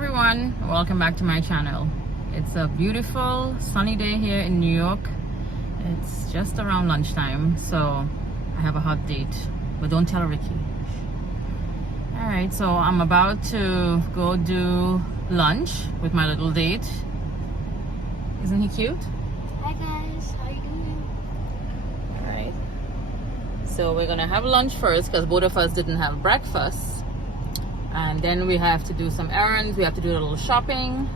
everyone, welcome back to my channel. It's a beautiful sunny day here in New York. It's just around lunchtime, so I have a hot date, but don't tell Ricky. Alright, so I'm about to go do lunch with my little date. Isn't he cute? Hi guys, how you doing? Alright, so we're gonna have lunch first because both of us didn't have breakfast. And then we have to do some errands, we have to do a little shopping,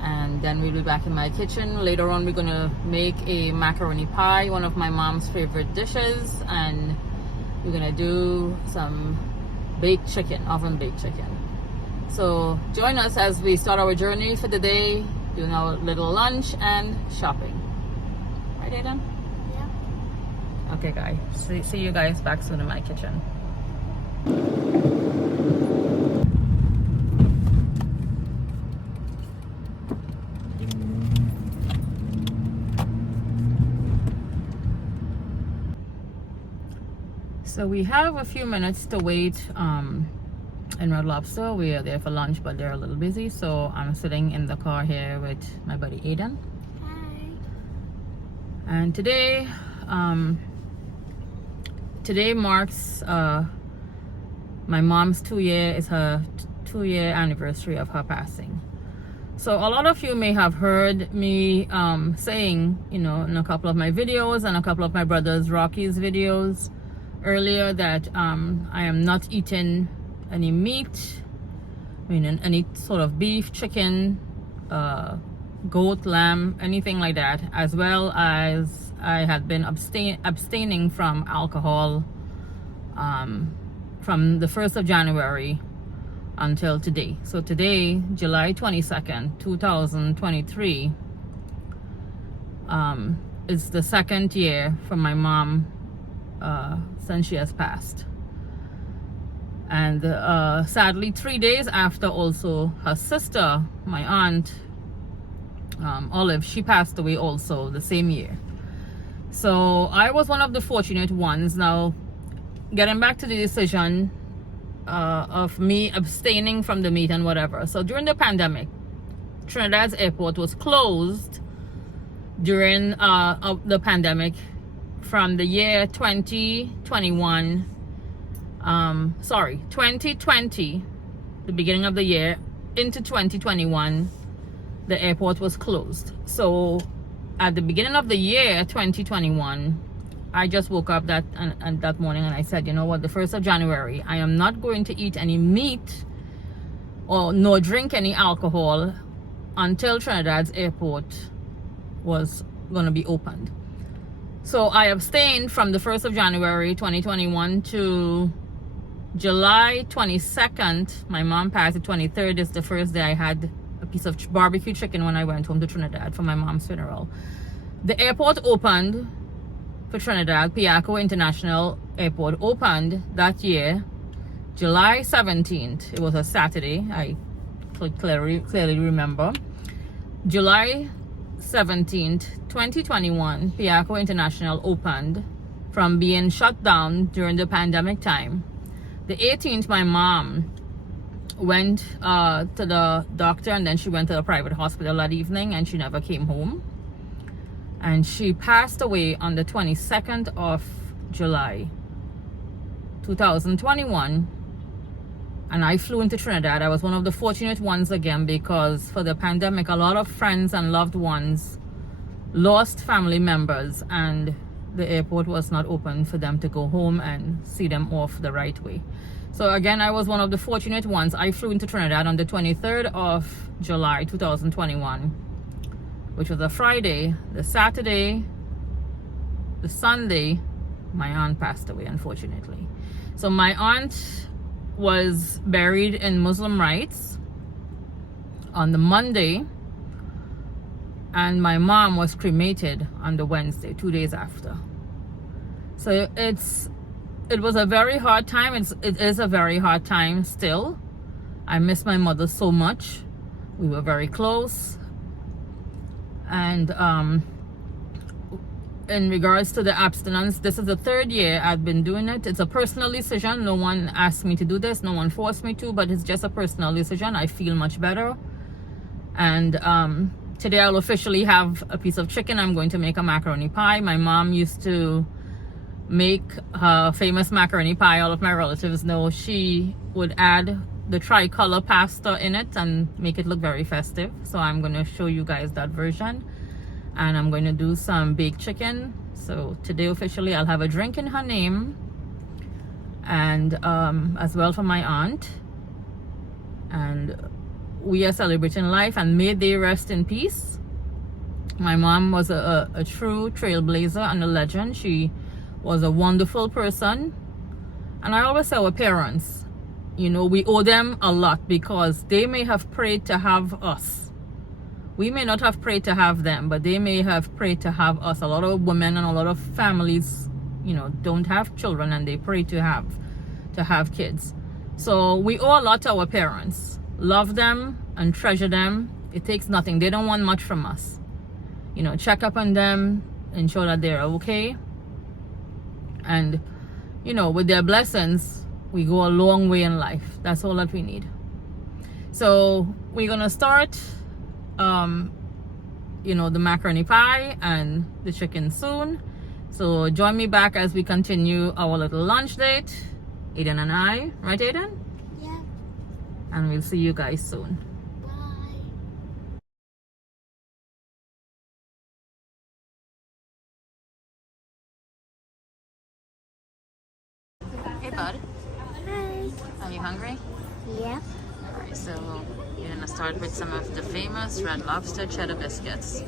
and then we'll be back in my kitchen. Later on we're gonna make a macaroni pie, one of my mom's favorite dishes, and we're gonna do some baked chicken, oven baked chicken. So join us as we start our journey for the day, doing our little lunch and shopping. Right, Aiden? Yeah. Okay guys, see you guys back soon in my kitchen. So we have a few minutes to wait in Red Lobster. We are there for lunch, but they're a little busy. So I'm sitting in the car here with my buddy Aiden. Hi. And today marks my mom's 2-year anniversary of her passing. So a lot of you may have heard me saying, you know, in a couple of my videos and a couple of my brother's Rocky's videos earlier that I am not eating any meat, I mean any sort of beef, chicken, goat, lamb, anything like that, as well as I had been abstaining from alcohol from the 1st of January until today. So today, July 22nd, 2023, is the second year for my mom since she has passed. And sadly, 3 days after, also her sister, my aunt Olive, she passed away also the same year. So I was one of the fortunate ones. Now, getting back to the decision of me abstaining from the meat and whatever. So during the pandemic, Trinidad's airport was closed during the pandemic from the year 2020, the beginning of the year, into 2021, the airport was closed. So at the beginning of the year 2021, I just woke up that morning and I said, you know what, the 1st of January, I am not going to eat any meat or nor drink any alcohol until Trinidad's airport was going to be opened. So I abstained from the 1st of January 2021 to July 22nd. My mom passed. The 23rd is the first day I had a piece of barbecue chicken when I went home to Trinidad for my mom's funeral. The airport opened for Trinidad. Piaco International Airport opened that year, July 17th. It was a Saturday. I clearly remember. July 17th, 2021, Piaco International opened from being shut down during the pandemic time. The 18th, my mom went to the doctor, and then she went to the private hospital that evening, and she never came home. And she passed away on the 22nd of July 2021. And I flew into Trinidad. I was one of the fortunate ones again, because for the pandemic, a lot of friends and loved ones lost family members, and the airport was not open for them to go home and see them off the right way. So again, I was one of the fortunate ones. I flew into Trinidad on the 23rd of July 2021, which was a Friday. The Saturday, the Sunday, my aunt passed away, unfortunately. So my aunt was buried in Muslim rites on the Monday, and my mom was cremated on the Wednesday, 2 days after. So it was a very hard time. It is a very hard time still. I miss my mother so much. We were very close, and in regards to the abstinence, this is the 3rd year I've been doing it. It's a personal decision. No one asked me to do this, no one forced me to, but it's just a personal decision. I feel much better. And today I'll officially have a piece of chicken. I'm going to make a macaroni pie. My mom used to make her famous macaroni pie. All of my relatives know she would add the tricolor pasta in it and make it look very festive. So I'm going to show you guys that version. And I'm going to do some baked chicken. So today officially I'll have a drink in her name, and as well for my aunt. And we are celebrating life, and may they rest in peace. My mom was a true trailblazer and a legend. She was a wonderful person. And I always say our parents, you know, we owe them a lot, because they may have prayed to have us. We may not have prayed to have them, but they may have prayed to have us. A lot of women and a lot of families, you know, don't have children, and they pray to have kids. So we owe a lot to our parents. Love them and treasure them. It takes nothing. They don't want much from us. You know, check up on them, ensure that they're okay. And, you know, with their blessings, we go a long way in life. That's all that we need. So we're gonna start you know, the macaroni pie and the chicken soon. So join me back as we continue our little lunch date, Aiden and I, right Aiden? Yeah. And we'll see you guys soon. Bye. Hey bud, Hi. are you hungry? Yeah. Alright, so we're gonna start with some of the famous Red Lobster cheddar biscuits.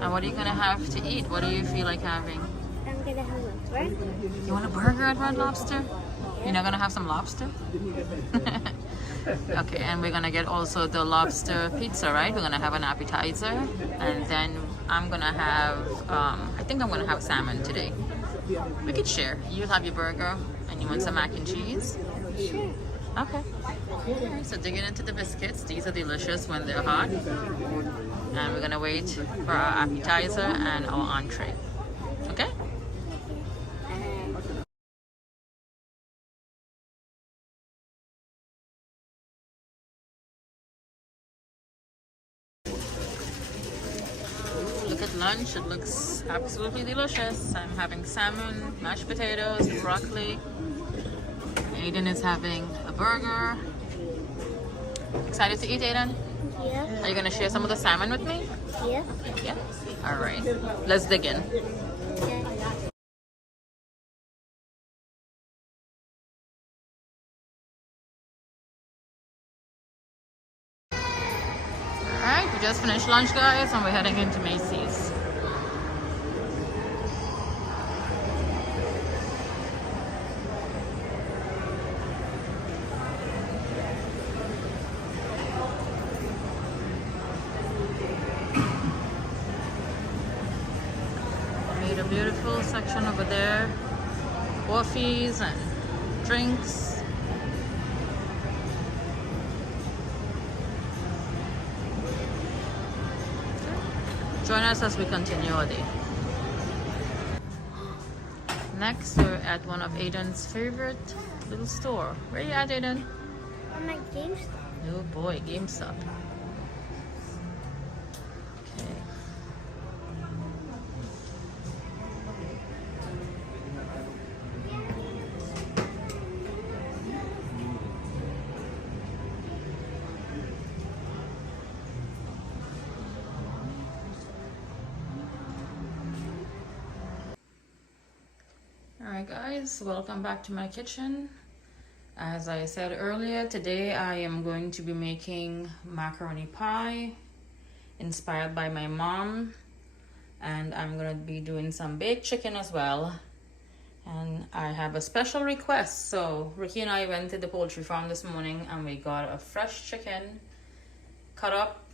And what are you gonna have to eat? What do you feel like having? I'm gonna have a burger. You want a burger at Red Lobster? You're not gonna have some lobster? Okay, and we're gonna get also the lobster pizza, right? We're gonna have an appetizer, and then I'm gonna have, I think I'm gonna have salmon today. We could share. You'll have your burger, and you want some mac and cheese? Sure. Okay. Alright, so digging into the biscuits. These are delicious when they're hot. And we're gonna wait for our appetizer and our entree. Okay? Look at lunch. It looks absolutely delicious. I'm having salmon, mashed potatoes, broccoli. Aiden is having a burger. Excited to eat, Aiden? Yeah. Are you gonna share some of the salmon with me? Yeah. Yeah? Alright. Let's dig in. Okay. Alright, we just finished lunch, guys, and we're heading into Macy's. Made a beautiful section over there. Coffees and drinks. Join us as we continue our day. Next, we're at one of Aiden's favorite little store. Where are you at, Aiden? I'm at GameStop. Oh boy, GameStop. Okay. Alright guys, welcome back to my kitchen. As I said earlier, today I am going to be making macaroni pie inspired by my mom, and I'm going to be doing some baked chicken as well. And I have a special request. So Ricky and I went to the poultry farm this morning and we got a fresh chicken cut up,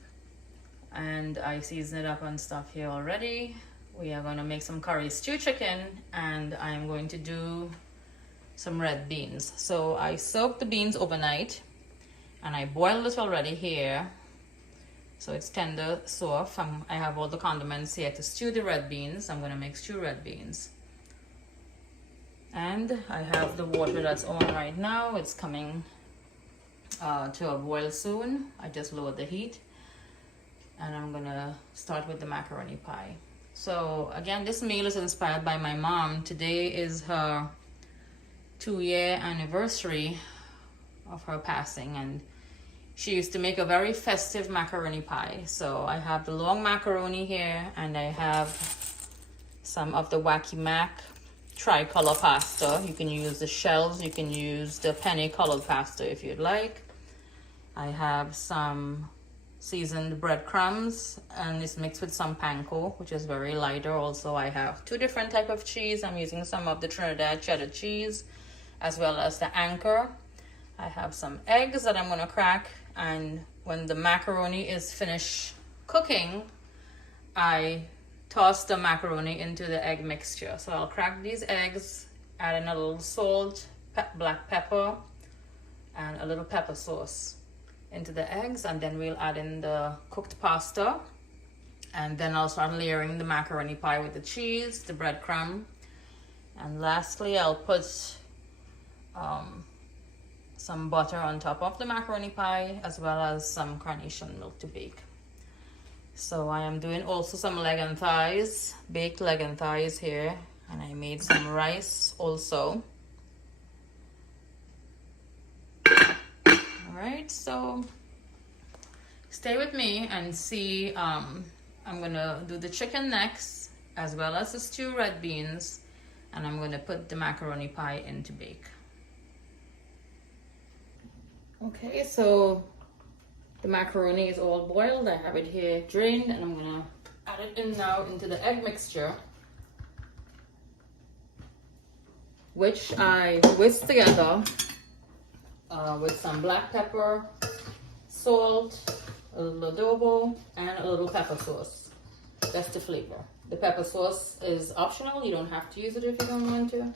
and I seasoned it up and stuff here already. We are going to make some curry stew chicken, and I am going to do some red beans. So I soaked the beans overnight and I boiled it already here. so it's tender soft. I have all the condiments here to stew the red beans. I'm going to make stew red beans. And I have the water that's on right now. It's coming to a boil soon. I just lowered the heat. And I'm going to start with the macaroni pie. So again, this meal is inspired by my mom. Today is her 2-year anniversary of her passing, and she used to make a very festive macaroni pie. So I have the long macaroni here, and I have some of the Wacky Mac tricolor pasta. You can use the shells, you can use the penny colored pasta if you'd like. I have some seasoned breadcrumbs, and it's mixed with some panko, which is very lighter. Also, I have 2 different type of cheese. I'm using some of the Trinidad cheddar cheese as well as the Anchor. I have some eggs that I'm going to crack, and when the macaroni is finished cooking, I toss the macaroni into the egg mixture. So I'll crack these eggs, add in a little salt, black pepper, and a little pepper sauce into the eggs, and then we'll add in the cooked pasta, and then I'll start layering the macaroni pie with the cheese, the breadcrumb, and lastly I'll put some butter on top of the macaroni pie, as well as some carnation milk to bake. So I am doing also some leg and thighs, baked leg and thighs here, and I made some rice also. Alright, so stay with me and see. I'm gonna do the chicken next, as well as the stewed red beans, and I'm gonna put the macaroni pie in to bake. Okay, so the macaroni is all boiled. I have it here drained, and I'm gonna add it in now into the egg mixture, which I whisk together with some black pepper, salt, a little adobo, and a little pepper sauce. That's the flavor. The pepper sauce is optional. You don't have to use it if you don't want to.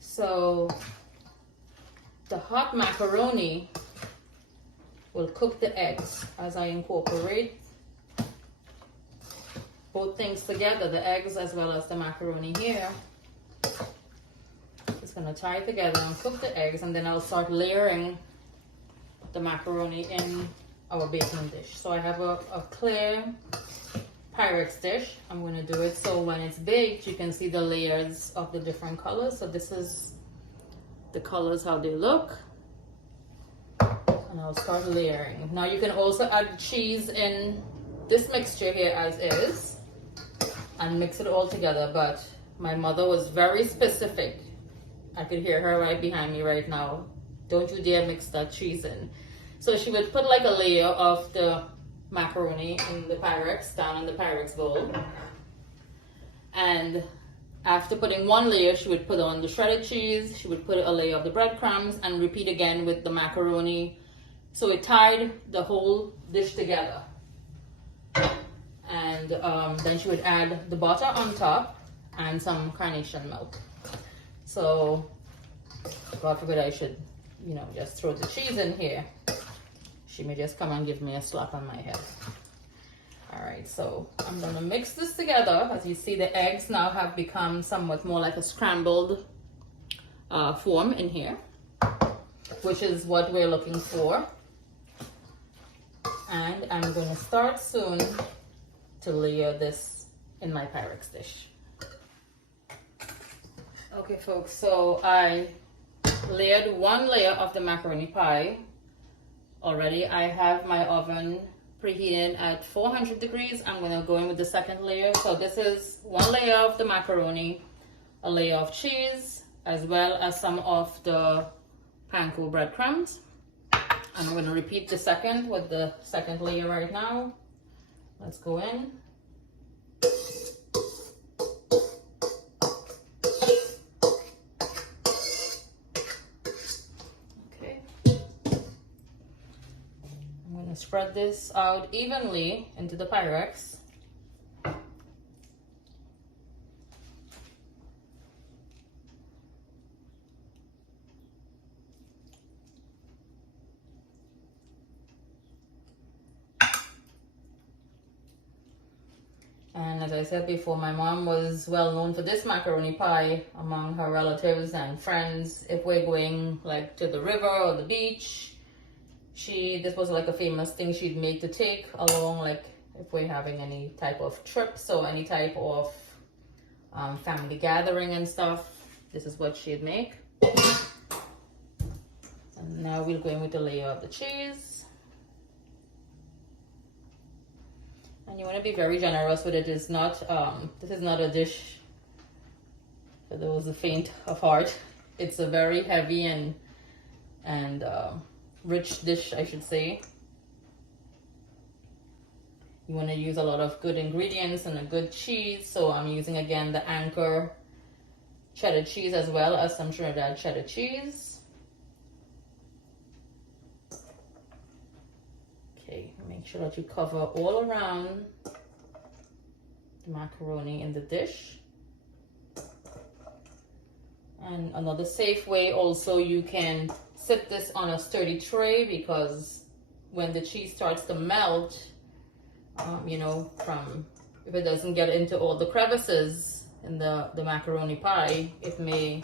So the hot macaroni will cook the eggs as I incorporate both things together, the eggs as well as the macaroni here. It's gonna tie it together and cook the eggs, and then I'll start layering the macaroni in our baking dish. So I have a clear Pyrex dish. I'm gonna do it so when it's baked, you can see the layers of the different colors. So this is the colors, how they look. And I'll start layering. Now you can also add cheese in this mixture here as is and mix it all together, but my mother was very specific. I could hear her right behind me right now. Don't you dare mix that cheese in. So she would put like a layer of the macaroni in the Pyrex, down in the Pyrex bowl. And after putting one layer, she would put on the shredded cheese, she would put a layer of the breadcrumbs, and repeat again with the macaroni. So it tied the whole dish together. And then she would add the butter on top and some carnation milk. So, God forbid I should, just throw the cheese in here. She may just come and give me a slap on my head. All right, so I'm gonna mix this together. As you see, the eggs now have become somewhat more like a scrambled form in here, which is what we're looking for. And I'm gonna start soon to layer this in my Pyrex dish. Okay folks, so I layered one layer of the macaroni pie already. I have my oven preheated at 400 degrees. I'm gonna go in with the second layer. So this is one layer of the macaroni, a layer of cheese, as well as some of the panko breadcrumbs. And I'm gonna repeat the second with the second layer right now. Let's go in. Okay. I'm gonna spread this out evenly into the Pyrex. And as I said before, my mom was well known for this macaroni pie among her relatives and friends. If we're going like to the river or the beach, this was like a famous thing she'd make to take along, like if we're having any type of trips or any type of family gathering and stuff. This is what she'd make. And now we'll go in with a layer of the cheese. And you want to be very generous with it. It's not, this is not a dish for those who faint of heart. It's a very heavy and rich dish, I should say. You want to use a lot of good ingredients and a good cheese. So I'm using again the Anchor cheddar cheese as well as some Trinidad cheddar cheese. Okay, make sure that you cover all around the macaroni in the dish. And another safe way also, you can sit this on a sturdy tray, because when the cheese starts to melt, you know, if it doesn't get into all the crevices in the macaroni pie, it may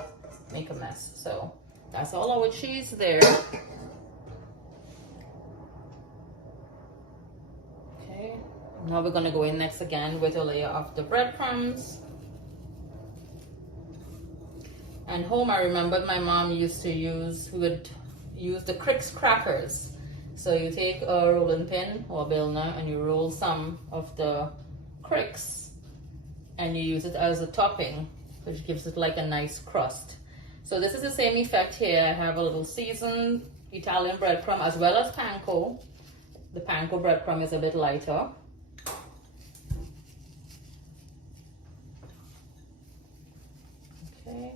make a mess. So that's all our cheese there. Okay, now we're gonna go in next again with a layer of the breadcrumbs. And home, I remembered my mom used to we would use the Crix crackers. So you take a rolling pin or a Bilner and you roll some of the Crix and you use it as a topping, which gives it like a nice crust. So this is the same effect here. I have a little seasoned Italian breadcrumb as well as panko. The panko breadcrumb is a bit lighter. Okay.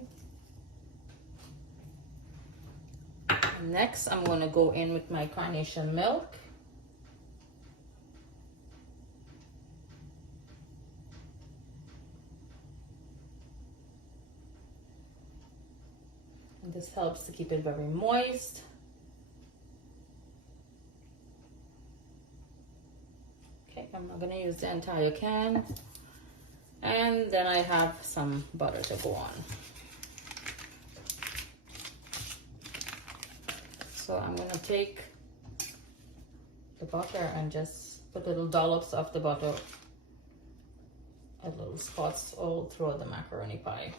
Next, I'm going to go in with my carnation milk. And this helps to keep it very moist. Okay, I'm not going to use the entire can. And then I have some butter to go on. So I'm gonna take the butter and just put little dollops of the butter at little spots all throughout the macaroni pie.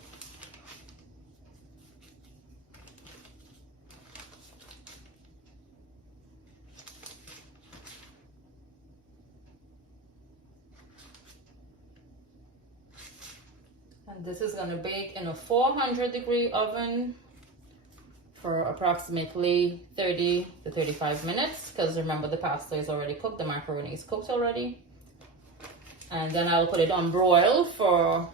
And this is gonna bake in a 400-degree oven for approximately 30 to 35 minutes, because remember the pasta is already cooked, the macaroni is cooked already. And then I'll put it on broil for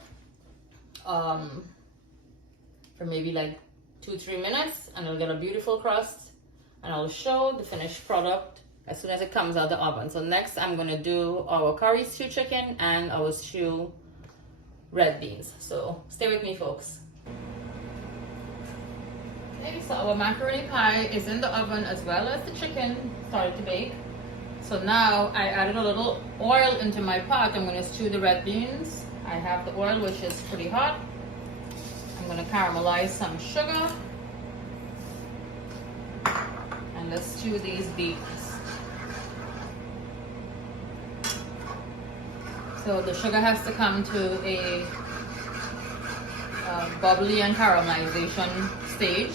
maybe like 2-3 minutes, and it'll get a beautiful crust, and I'll show the finished product as soon as it comes out of the oven. So next I'm gonna do our curry stew chicken and our stew red beans. So stay with me, folks. Okay, so our macaroni pie is in the oven as well as the chicken started to bake. So now I added a little oil into my pot. I'm going to stew the red beans. I have the oil, which is pretty hot. I'm going to caramelize some sugar. And let's stew these beans. So the sugar has to come to a bubbly and caramelization stage.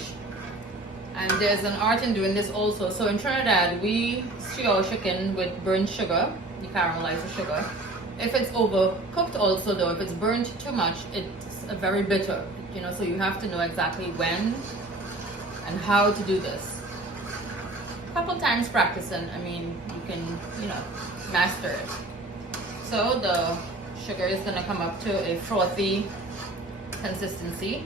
And there's an art in doing this also. So in Trinidad, we stew our chicken with burnt sugar. You caramelize the sugar. If it's overcooked also though, if it's burnt too much, it's very bitter, you know, so you have to know exactly when and how to do this. A couple times practicing, I mean, you can, you know, master it. So the sugar is gonna come up to a frothy consistency.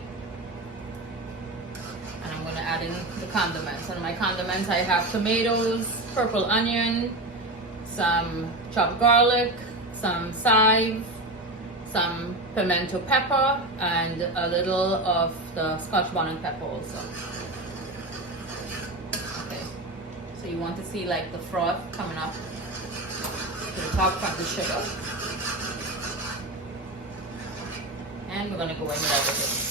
And I'm gonna add in the condiments. And my condiments, I have tomatoes, purple onion, some chopped garlic, some chive, some pimento pepper, and a little of the Scotch bonnet pepper also. Okay, so you want to see like the froth coming up to the top from the sugar. And we're gonna go in with everything.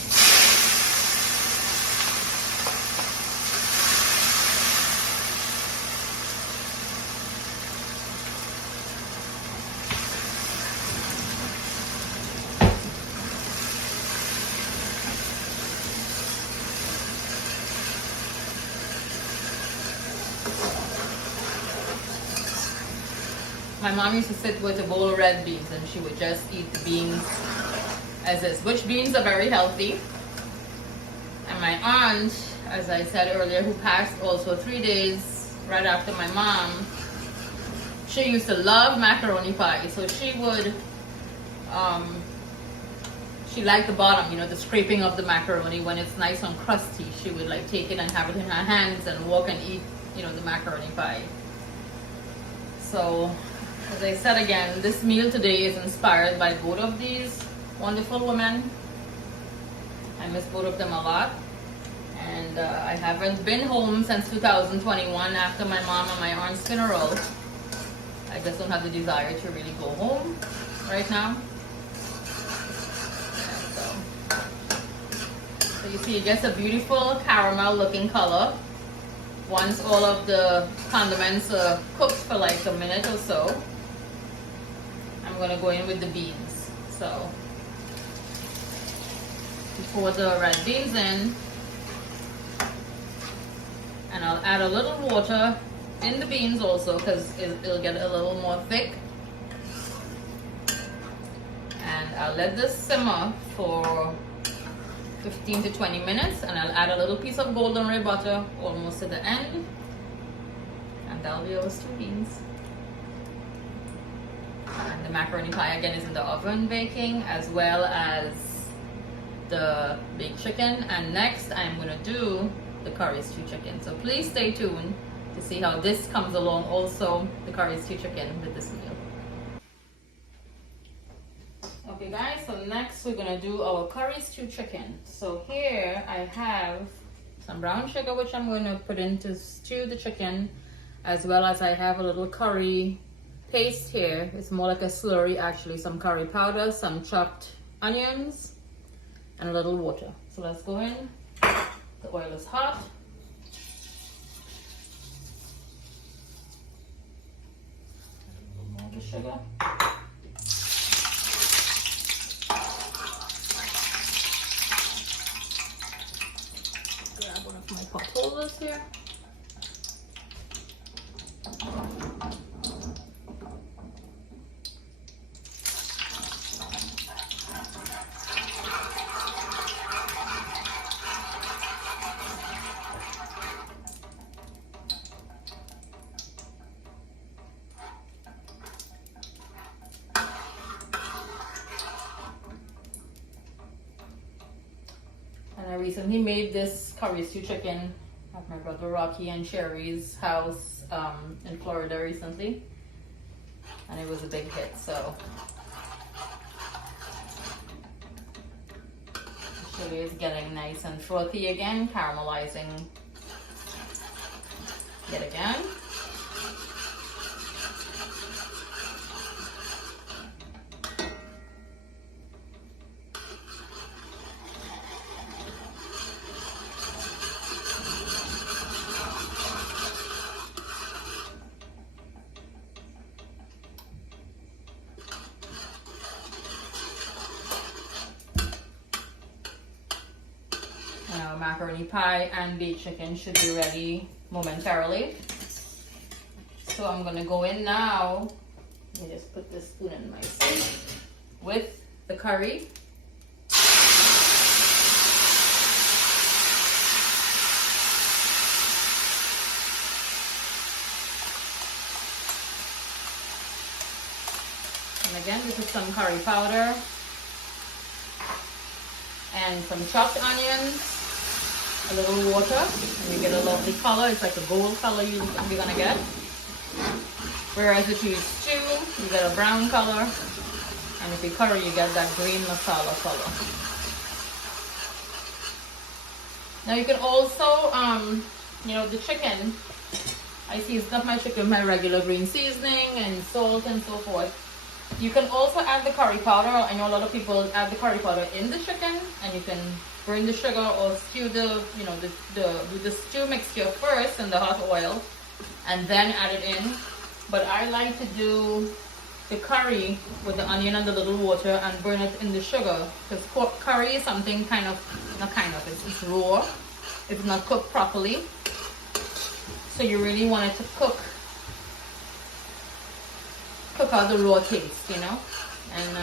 My mom used to sit with a bowl of red beans and she would just eat the beans as is, which beans are very healthy. And my aunt, as I said earlier, who passed also 3 days right after my mom, she used to love macaroni pie. So she would, she liked the bottom, you know, the scraping of the macaroni when it's nice and crusty. She would like take it and have it in her hands and walk and eat, you know, the macaroni pie. So, as I said again, this meal today is inspired by both of these wonderful women. I miss both of them a lot. And I haven't been home since 2021 after my mom and my aunt's funeral. I just don't have the desire to really go home right now. So you see, it gets a beautiful caramel looking color. Once all of the condiments are cooked for like a minute or so, I'm gonna go in with the beans. So, pour the red beans in, and I'll add a little water in the beans also because it'll get a little more thick. And I'll let this simmer for 15 to 20 minutes, and I'll add a little piece of golden ray butter almost to the end, and that'll be our stew beans. And the macaroni pie again is in the oven baking, as well as the baked chicken. And next I'm going to do the curry stew chicken, so please stay tuned to see how this comes along, also the curry stew chicken with this meal. Okay guys, so next we're gonna do our curry stew chicken. So here I have some brown sugar which I'm going to put in to stew the chicken, as well as I have a little curry paste here. It's more like a slurry actually, some curry powder, some chopped onions, and a little water. So let's go in. The oil is hot. A little more of the sugar. My pot holders here. And I recently made this curry stew chicken at my brother Rocky and Sherry's house in Florida recently, and it was a big hit. So the sugar is getting nice and frothy again, caramelizing yet again. Macaroni pie and baked chicken should be ready momentarily. So I'm gonna go in now. Let me just put this spoon in my sink with the curry. And again, we put some curry powder and some chopped onions, a little water, and you get a lovely color. It's like a gold color you're gonna get. Whereas if you stew, you get a brown color, and if you curry, you get that green masala color. Now you can also, you know, the chicken, I seasoned up my chicken with my regular green seasoning and salt and so forth. You can also add the curry powder. I know a lot of people add the curry powder in the chicken, and you can burn the sugar or stew the, you know, do the stew mixture first in the hot oil and then add it in. But I like to do the curry with the onion and the little water and burn it in the sugar, because curry is something it's raw. It's not cooked properly. So you really want it to cook out the raw taste, you know. And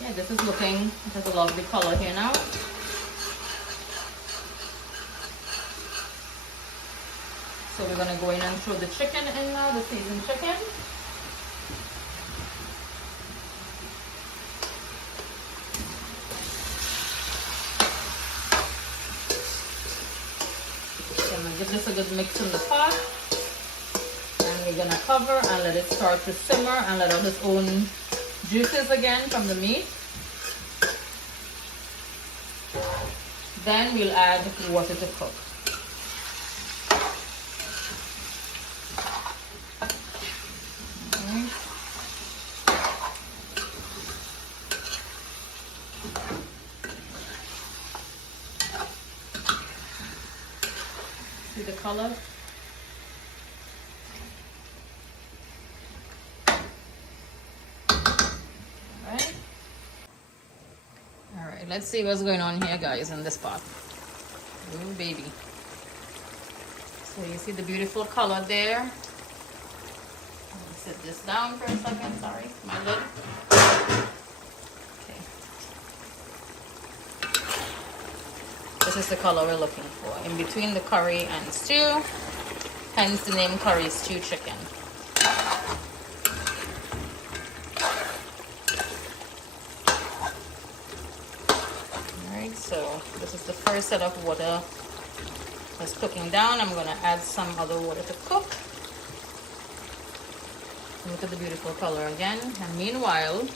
yeah, this is looking, it has a lovely color here now. So we're gonna go in and throw the chicken in now, the seasoned chicken. So I'm gonna give this a good mix in the pot. We're gonna cover and let it start to simmer and let out its own juices again from the meat. Then we'll add water to cook. Okay. See the color? Let's see what's going on here, guys, in this pot. Ooh, baby. So you see the beautiful color there. Let me set this down for a second. Sorry, my lid. Okay. This is the color we're looking for, in between the curry and stew. Hence the name curry stew chicken. So this is the first set of water that's cooking down. I'm going to add some other water to cook. Look at the beautiful color again. And meanwhile,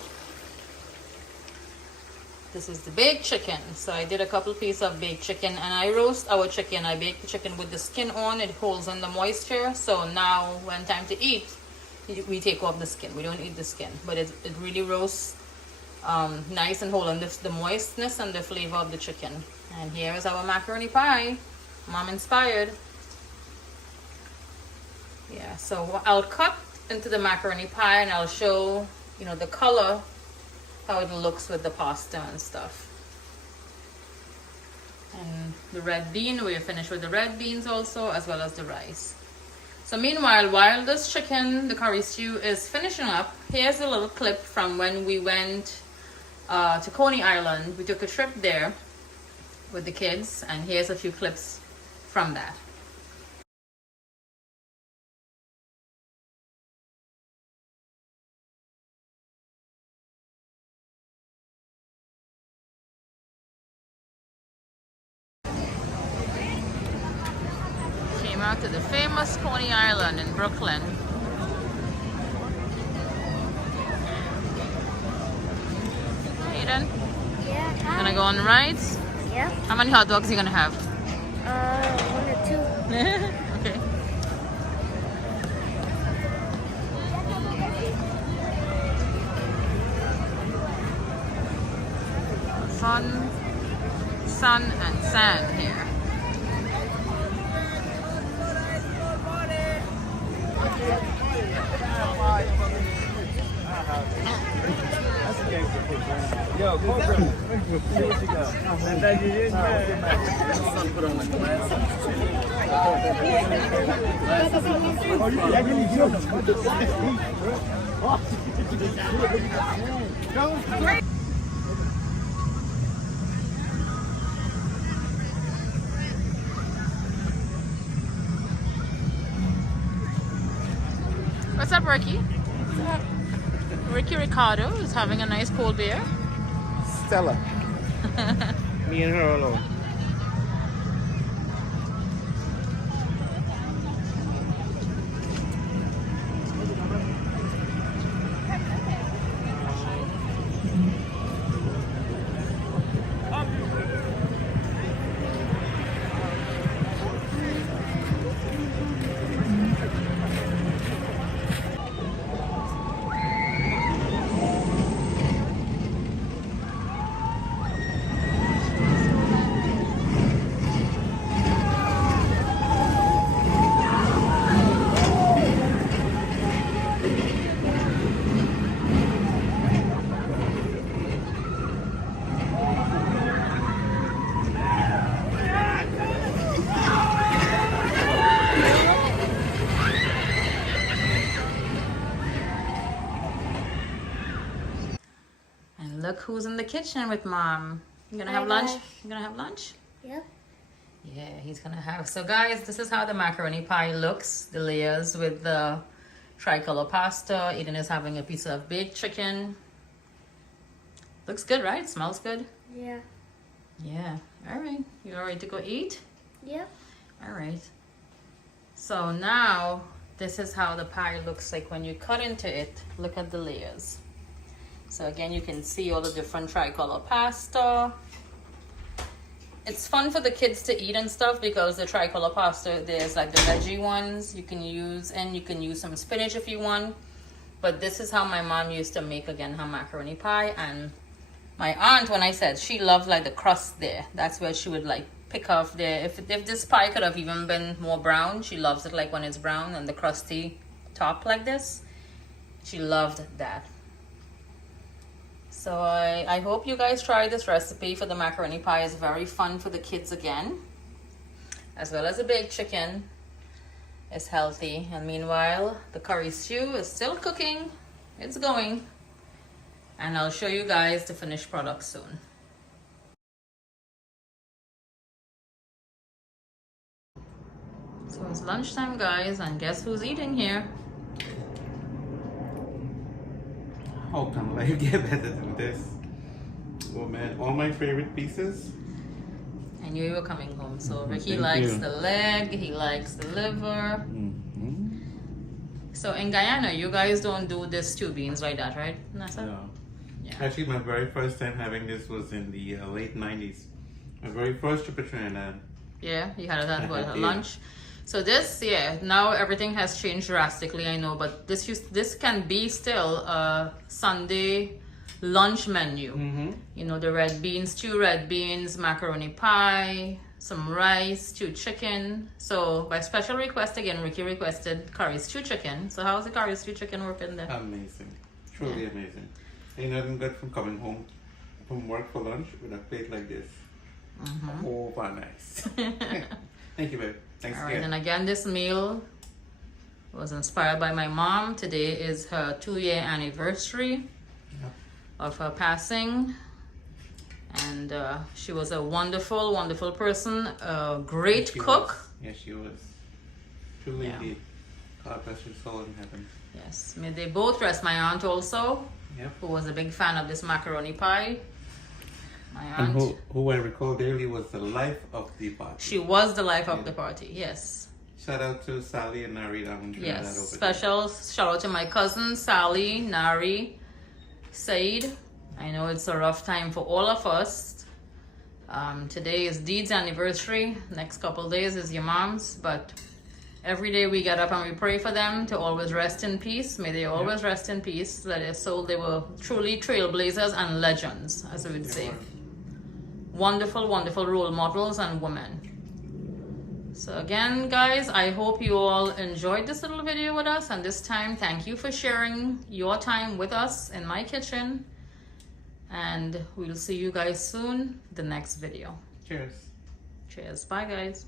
this is the baked chicken. So I did a couple pieces of baked chicken, and I roast our chicken. I bake the chicken with the skin on. It holds in the moisture. So now when time to eat, we take off the skin. We don't eat the skin, but it really roasts nice and holding the moistness and the flavor of the chicken. And here is our macaroni pie, mom inspired. Yeah, so I'll cut into the macaroni pie and I'll show, you know, the color, how it looks with the pasta and stuff. And the red bean, we're finished with the red beans also, as well as the rice. So meanwhile, while this chicken, the curry stew, is finishing up, here's a little clip from when we went to Coney Island. We took a trip there with the kids, and here's a few clips from that. Came out to the famous Coney Island in Brooklyn. Aiden? Yeah. Hi. Gonna go on rides? Yep. How many hot dogs are you gonna have? 1 or 2. Okay. Fun, sun, and sand here. Yo, corporate. See what you got. And then you didn't put on the glass. What's up, Ricky? What's up? Ricky Ricardo is having a nice cold beer. Stella. Me and her alone. look who's in the kitchen with mom. You gonna have Hi, lunch? guys. You gonna have lunch? Yep. Yeah, he's gonna have. So guys, this is how the macaroni pie looks. The layers with the tricolor pasta. Eden is having a piece of baked chicken. Looks good, right? Smells good. Yeah. Yeah. All right. You all ready to go eat? Yep. All right. So now this is how the pie looks like when you cut into it. Look at the layers. So again, you can see all the different tricolor pasta. It's fun for the kids to eat and stuff because the tricolor pasta, there's like the veggie ones you can use, and you can use some spinach if you want. But this is how my mom used to make, again, her macaroni pie. And my aunt, when I said, she loved like the crust there. That's where she would like pick off there. If this pie could have even been more brown, she loves it like when it's brown and the crusty top like this. She loved that. So I hope you guys try this recipe for the macaroni pie. It's very fun for the kids again, as well as the baked chicken. It's healthy. And meanwhile, the curry stew is still cooking. It's going. And I'll show you guys the finished product soon. So it's lunchtime, guys, and guess who's eating here? How can life get better than this? Oh man, all my favorite pieces. I knew you were coming home. So Ricky Thank likes you. the leg, he likes the liver. So in Guyana, you guys don't do this stew beans like that, right, Nessa? No. Yeah. Actually, my very first time having this was in the late 90s. My very first trip to Trinidad. Yeah, you had it at what, at Yeah. lunch? So this, yeah, now everything has changed drastically, I know, but this can be still a Sunday lunch menu. You know, the red beans, 2 red beans, macaroni pie, some rice, 2 chicken. So by special request again, Ricky requested curry stew chicken. So how's the curry stew chicken working there? Amazing. Truly amazing. Ain't nothing good from coming home from work for lunch with a plate like this. Over nice. Thank you, babe. Thanks All right, again. and again, this meal was inspired by my mom. Today is her 2-year anniversary of her passing. And she was a wonderful, wonderful person, a great She cook. was. Yes, she was. Truly Yeah. indeed. God bless your soul in heaven. Yes, may they both rest. My aunt also, Yep. who was a big fan of this macaroni pie. My And aunt, who I recall dearly was the life of the party. she was the life of the party, yes. Shout out to Sally and Nari down in Trinidad. Yes, over special shout out to my cousins, Sally, Nari, Said. I know it's a rough time for all of us. Today is Deed's anniversary. Next couple days is your mom's, but every day we get up and we pray for them to always rest in peace. May they always rest in peace. Let their soul, they were truly trailblazers and legends, as we would They say. were. Wonderful, wonderful role models and women. So again, guys, I hope you all enjoyed this little video with us. And this time, thank you for sharing your time with us in my kitchen. And we'll see you guys soon, the next video. Cheers. Cheers. Bye, guys.